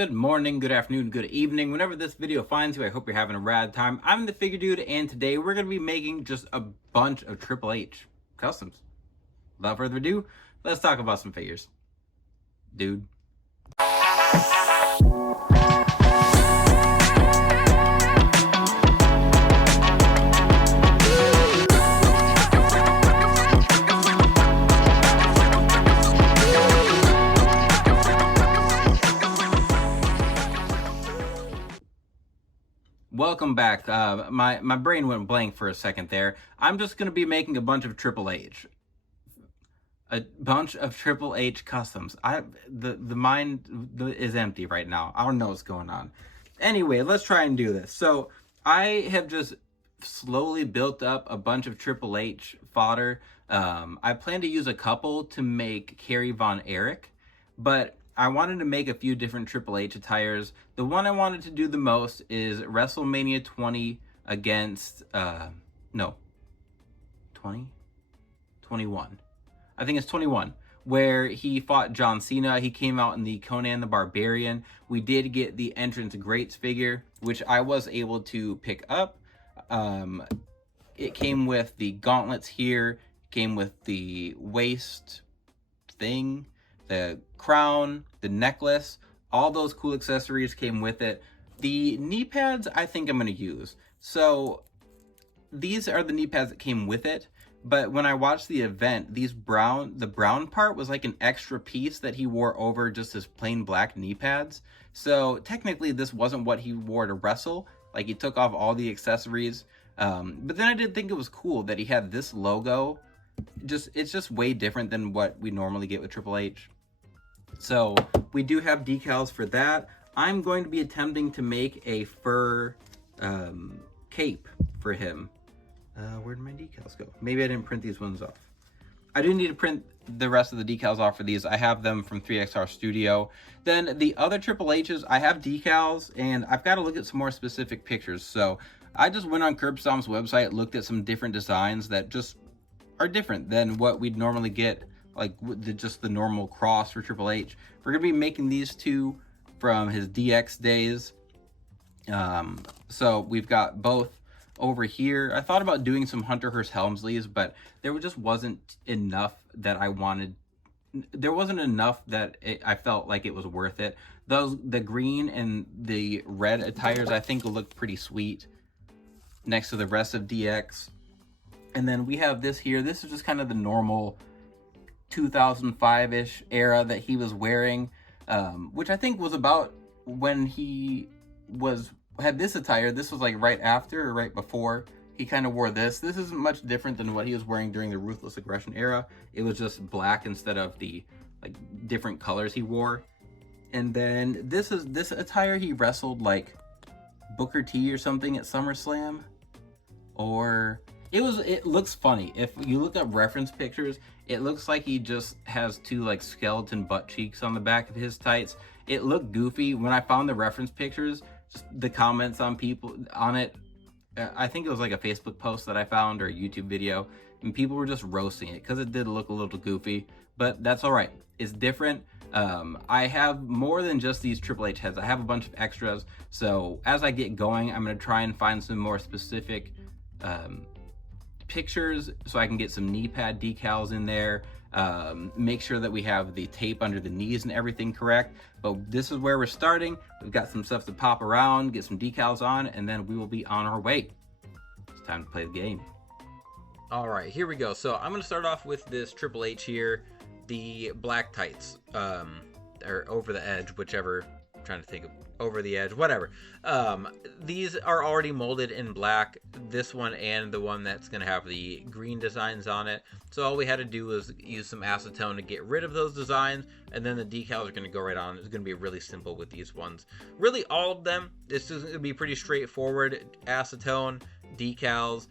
Good morning, good afternoon, good evening. Whenever this video finds you, I hope you're having a rad time. I'm the Figure Dude, and today we're going to be making just a bunch of Triple H customs. Without further ado, let's talk about some figures. Dude. Welcome back. My brain went blank for a second there. I'm just going to be making a bunch of Triple H. A bunch of Triple H customs. The mind is empty right now. I don't know what's going on. Anyway, let's try and do this. So I have just slowly built up a bunch of Triple H fodder. I plan to use a couple to make Kerry Von Erich, but I wanted to make a few different Triple H attires. The one I wanted to do the most is Wrestlemania 20 against, 21. I think it's 21, where he fought John Cena. He came out in the Conan the Barbarian. We did get the entrance greats figure, which I was able to pick up. It came with the gauntlets here, came with the waist thing, the crown, the necklace, all those cool accessories came with it. The knee pads I think I'm going to use. So these are the knee pads that came with it. But when I watched the event, the brown part was like an extra piece that he wore over just his plain black knee pads. So technically this wasn't what he wore to wrestle. Like, he took off all the accessories. But then I did think it was cool that he had this logo. It's just way different than what we normally get with Triple H. So we do have decals for that. I'm going to be attempting to make a fur cape for him. Where'd my decals go? Maybe I didn't print these ones off. I do need to print the rest of the decals off for these. I have them from 3XR Studio. Then the other Triple H's, I have decals, and I've got to look at some more specific pictures. So I just went on Curbstomp's website, looked at some different designs that just are different than what we'd normally get, like just the normal cross for Triple H. We're going to be making these two from his DX days. So we've got both over here. I thought about doing some Hunter Hearst Helmsleys, but there just wasn't enough that I wanted. There wasn't enough that I felt like it was worth it. The green and the red attires I think will look pretty sweet next to the rest of DX. And then we have this here. This is just kind of the normal 2005-ish era that he was wearing, which I think was about when he had this attire. This was like right after or right before he kind of wore this. This isn't much different than what he was wearing during the Ruthless Aggression era. It was just black instead of the like different colors he wore. And then this attire he wrestled like Booker T or something at SummerSlam, or it looks funny. If you look up reference pictures, it looks like he just has two like skeleton butt cheeks on the back of his tights. It looked goofy. When I found the reference pictures, just the comments on people on it, I think it was like a Facebook post that I found or a YouTube video, and people were just roasting it because it did look a little goofy, but that's all right. It's different. I have more than just these Triple H heads. I have a bunch of extras. So as I get going, I'm going to try and find some more specific pictures so I can get some knee pad decals in there. Make sure that we have the tape under the knees and everything correct. But this is where we're starting. We've got some stuff to pop around, get some decals on, and then we will be on our way. It's time to play the game. All right, here we go. So I'm going to start off with this Triple H here, the black tights, or over the edge, whichever. I'm trying to think of over the edge, whatever. These are already molded in black, this one and the one that's going to have the green designs on it. So all we had to do was use some acetone to get rid of those designs, and then the decals are going to go right on. It's going to be really simple with these ones. Really, all of them, this is going to be pretty straightforward. Acetone, decals.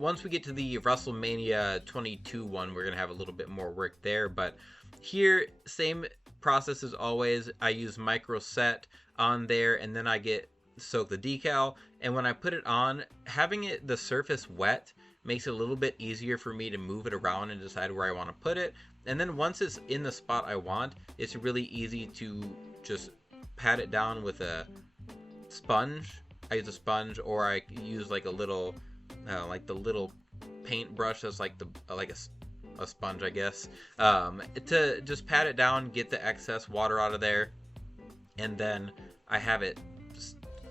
Once we get to the WrestleMania 22 one, we're going to have a little bit more work there, but here, same process as always. I use micro set on there, and then I soak the decal, and when I put it on, having the surface wet makes it a little bit easier for me to move it around and decide where I want to put it. And then once it's in the spot I want, it's really easy to just pat it down with a sponge. I use a sponge, or I use like a little, like the little paintbrush that's like a sponge, I guess, to just pat it down, get the excess water out of there, and then I have it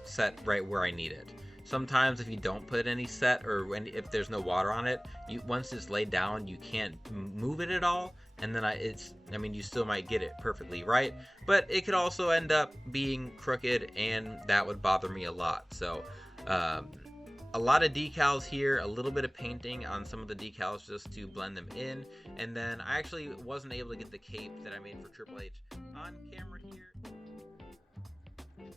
set right where I need it. Sometimes if you don't put any set, or if there's no water on it, once it's laid down, you can't move it at all, and then you still might get it perfectly right, but it could also end up being crooked, and that would bother me a lot. So a lot of decals here, a little bit of painting on some of the decals just to blend them in, and then I actually wasn't able to get the cape that I made for Triple H on camera here.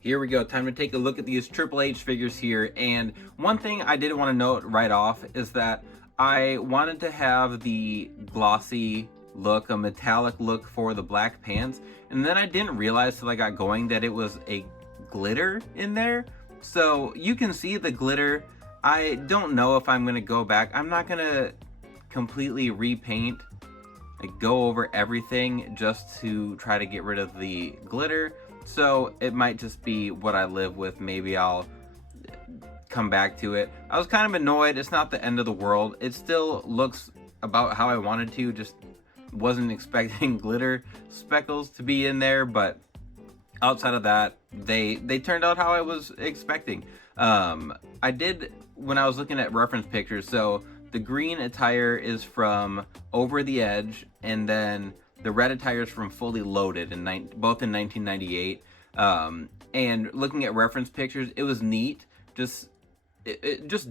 Here we go, time to take a look at these Triple H figures here, and one thing I did want to note right off is that I wanted to have the glossy look, a metallic look for the black pants, and then I didn't realize till I got going that it was a glitter in there. So you can see the glitter. I don't know if I'm going to go back. I'm not going to completely repaint, like go over everything just to try to get rid of the glitter. So it might just be what I live with. Maybe I'll come back to it. I was kind of annoyed. It's not the end of the world. It still looks about how I wanted to. Just wasn't expecting glitter speckles to be in there, but outside of that, they turned out how I was expecting. I did, when I was looking at reference pictures, so the green attire is from Over the Edge, and then the red attire is from Fully Loaded, both in 1998. And looking at reference pictures, it was neat, just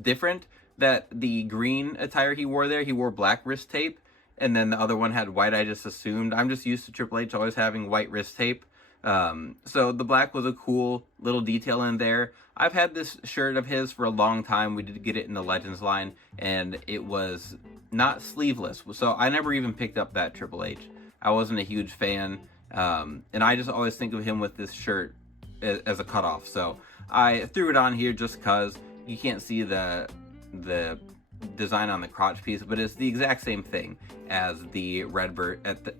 different that the green attire he wore there, he wore black wrist tape, and then the other one had white. I just assumed. I'm just used to Triple H always having white wrist tape. So the black was a cool little detail in there. I've had this shirt of his for a long time. We did get it in the Legends line, and it was not sleeveless. So I never even picked up that Triple H. I wasn't a huge fan, and I just always think of him with this shirt as a cutoff. So I threw it on here just because you can't see the design on the crotch piece, but it's the exact same thing as the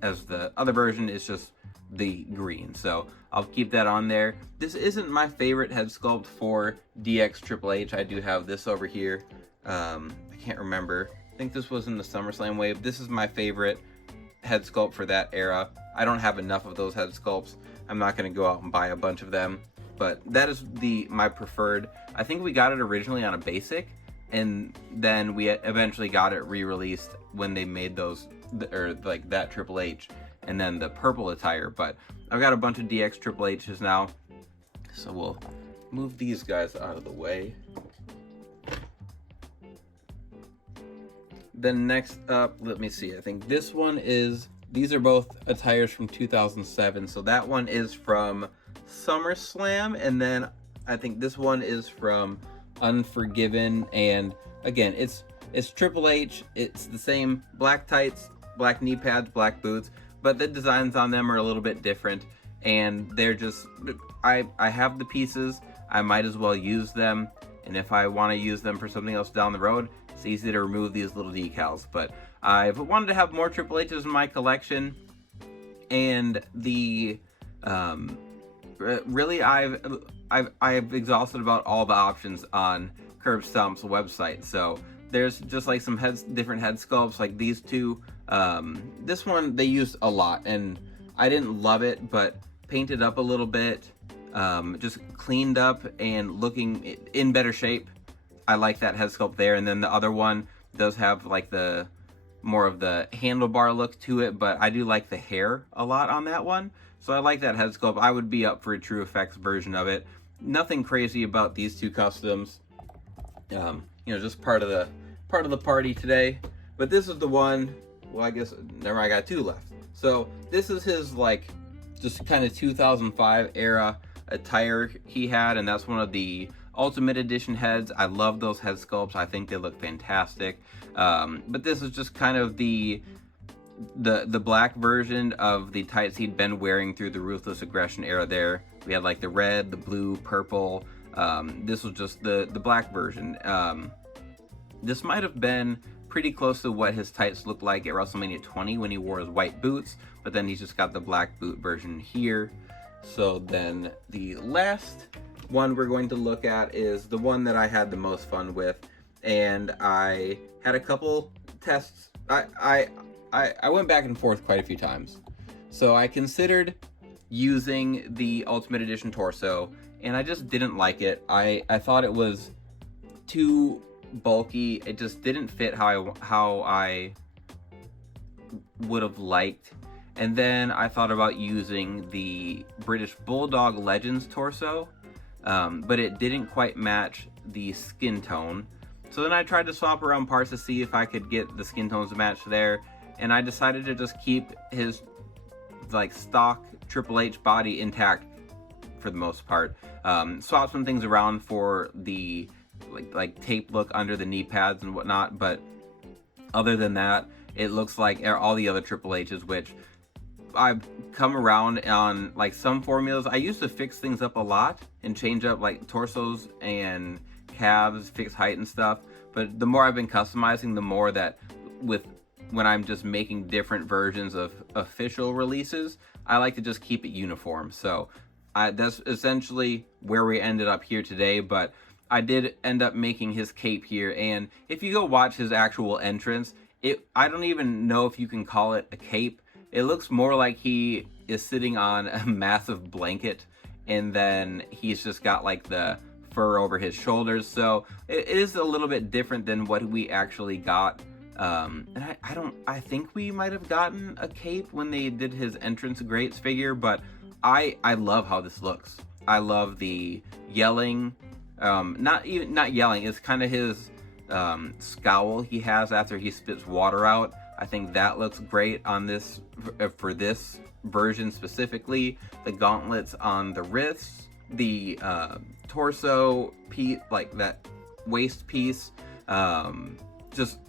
as the other version. It's just the green, so I'll keep that on there. This isn't my favorite head sculpt for DX Triple H. I do have this over here. I can't remember. I think this was in the SummerSlam wave. This is my favorite head sculpt for that era. I don't have enough of those head sculpts. I'm not going to go out and buy a bunch of them, but that is my preferred. I think we got it originally on a basic, and then we eventually got it re-released when they made those, or like that Triple H, and then the purple attire. But I've got a bunch of DX Triple H's now, so we'll move these guys out of the way. Then next up, let me see, I think this one is, these are both attires from 2007. So that one is from SummerSlam, and then I think this one is from Unforgiven. And again, it's Triple H. It's the same black tights, black knee pads, black boots, but the designs on them are a little bit different, and they're just, I have the pieces, I might as well use them, and if I want to use them for something else down the road, it's easy to remove these little decals. But I've wanted to have more Triple H's in my collection, and the really I've exhausted about all the options on Curb Stomp's website. So there's just like some different head sculpts, like these two. This one they used a lot, and I didn't love it, but painted up a little bit, just cleaned up and looking in better shape. I like that head sculpt there. And then the other one does have like the more of the handlebar look to it, but I do like the hair a lot on that one. So I like that head sculpt. I would be up for a True Effects version of it. Nothing crazy about these two customs. Just part of the party today. But this is the one, well, I guess never, I got two left. So this is his like just kind of 2005 era attire he had, and that's one of the Ultimate Edition heads. I love those head sculpts. I think they look fantastic. But this is just kind of the black version of the tights he'd been wearing through the Ruthless Aggression era there. We had like the red, the blue, purple. This was just the black version. This might have been pretty close to what his tights looked like at WrestleMania 20 when he wore his white boots, but then he's just got the black boot version here. So then the last one we're going to look at is the one that I had the most fun with, and I had a couple tests. I went back and forth quite a few times. So I considered using the Ultimate Edition torso, and I just didn't like it. I thought it was too bulky. It just didn't fit how I would have liked. And then I thought about using the British Bulldog Legends torso, but it didn't quite match the skin tone. So then I tried to swap around parts to see if I could get the skin tones to match there, and I decided to just keep his like stock Triple H body intact for the most part. Swap some things around for the like tape look under the knee pads and whatnot, but other than that, it looks like all the other Triple H's, which I've come around on like some formulas. I used to fix things up a lot and change up like torsos and calves, fix height and stuff. But the more I've been customizing, the more that when I'm just making different versions of official releases, I like to just keep it uniform. So that's essentially where we ended up here today. But I did end up making his cape here. And if you go watch his actual entrance, I don't even know if you can call it a cape. It looks more like he is sitting on a massive blanket, and then he's just got like the fur over his shoulders. So it is a little bit different than what we actually got. And I think we might have gotten a cape when they did his entrance greats figure, but I love how this looks. I love the yelling, not yelling, it's kind of his scowl he has after he spits water out. I think that looks great on this, for this version specifically. The gauntlets on the wrists, the torso piece, like that waist piece, just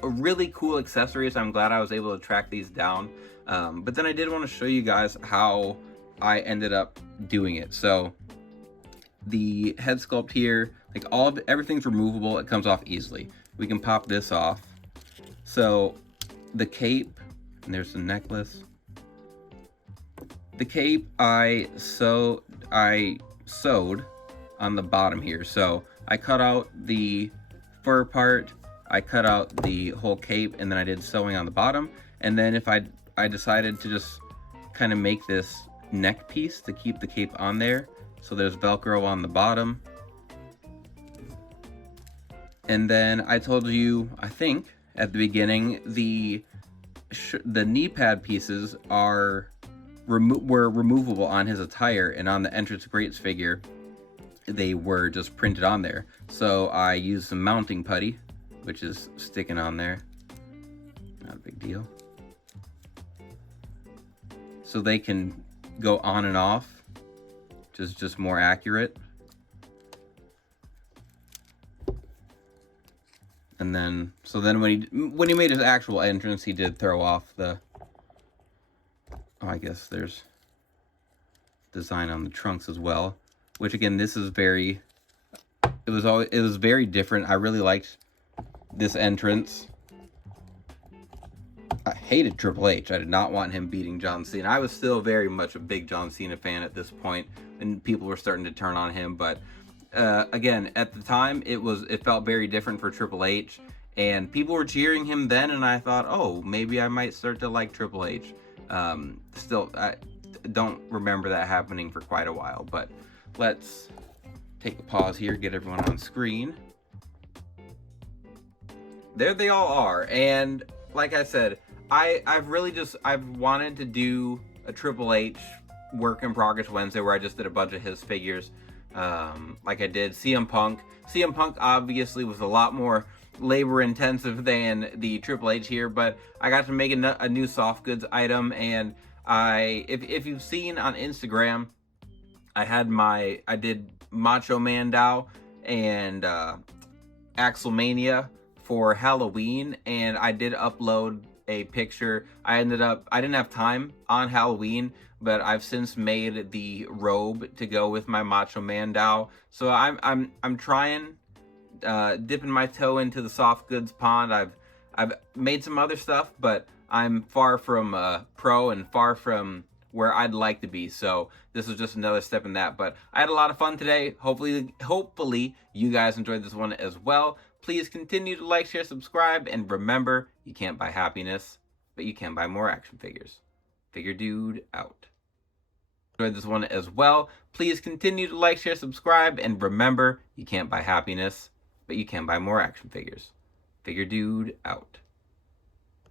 really cool accessories. I'm glad I was able to track these down. But then I did want to show you guys how I ended up doing it. So the head sculpt here, like everything's removable. It comes off easily. We can pop this off. So the cape, and there's the necklace. The cape I sewed on the bottom here. So I cut out the fur part, I cut out the whole cape, and then I did sewing on the bottom. And then if I decided to just kind of make this neck piece to keep the cape on there. So there's Velcro on the bottom. And then I told you, I think, at the beginning, the knee pad pieces were removable on his attire, and on the entrance greats figure, they were just printed on there. So I used some mounting putty, which is sticking on there. Not a big deal. So they can go on and off, just more accurate. And then, so then when he made his actual entrance, he did throw off the, I guess there's design on the trunks as well, which again, this is it was very different. I really liked this entrance. I hated Triple H. I did not want him beating John Cena. I was still very much a big John Cena fan at this point, and people were starting to turn on him, but again, at the time, it felt very different for Triple H, and people were cheering him then, and I thought, oh, maybe I might start to like Triple H. Still, I don't remember that happening for quite a while, but let's take a pause here, get everyone on screen. There they all are, and like I said, I've wanted to do a Triple H Work in Progress Wednesday where I just did a bunch of his figures. Like I did CM Punk. CM Punk obviously was a lot more labor intensive than the Triple H here, but I got to make a new soft goods item, and if you've seen on Instagram, I did Macho Man Dow and Wrestlemania for Halloween, and I did upload a picture. I didn't have time on Halloween, but I've since made the robe to go with my Macho Man Dow. So I'm trying, dipping my toe into the soft goods pond. I've made some other stuff, but I'm far from pro and far from where I'd like to be. So this was just another step in that. But I had a lot of fun today. Hopefully you guys enjoyed this one as well. Please continue to like, share, subscribe, and remember, you can't buy happiness, but you can buy more action figures. Figure Dude out. Enjoyed this one as well. Please continue to like, share, subscribe, and remember, you can't buy happiness, but you can buy more action figures. Figure Dude out.